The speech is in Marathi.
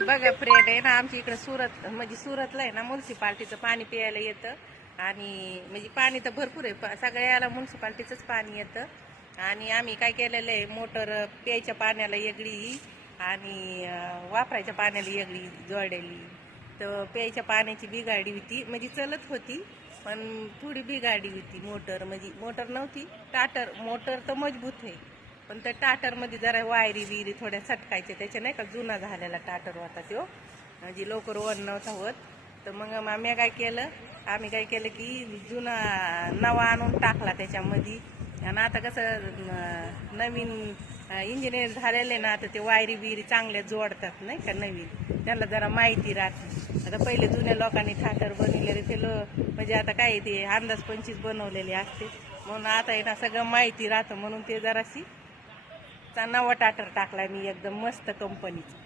बघा फ्रेंड आहे ना, आमच्या इकडे सुरत म्हणजे सुरतला आहे ना म्युन्सिपाल्टीचं पाणी प्यायला येतं. आणि म्हणजे पाणी तर भरपूर आहे, सगळ्याला म्युन्सिपाल्टीचंच पाणी येतं. आणि आम्ही काय केलेलं आहे, मोटर प्यायच्या पाण्याला वेगळी आणि वापरायच्या पाण्याला वेगळी जोडलेली. तर प्यायच्या पाण्याची बिघाडी होती, म्हणजे चलत होती पण थोडी बिघाडी होती मोटर. म्हणजे मोटर नव्हती टाटर, मोटर तर मजबूत आहे पण त्या टाटरमध्ये जरा वायरी बिरी थोड्या सटकायच्या, त्याच्या नाही का जुना झालेला टाटर होता तो, म्हणजे लवकर वन नव्हता होत. तर मग आम्ही काय केलं, की जुना नवा आणून टाकला त्याच्यामध्ये. आणि आता कसं नवीन इंजिनियर झालेले ना, आता ते वायरी बिरी चांगल्या जोडतात नाही का नवीन, त्यांना जरा माहिती राहते. आता पहिले जुन्या लोकांनी टाटर बनवलेले ते म्हणजे आता काय ते अंदाज 25 बनवलेले असते, म्हणून आता आहे ना सगळं माहिती राहतं, म्हणून ते जराशी नवा टाटर टाकला मी एकदम मस्त कंपनीचा.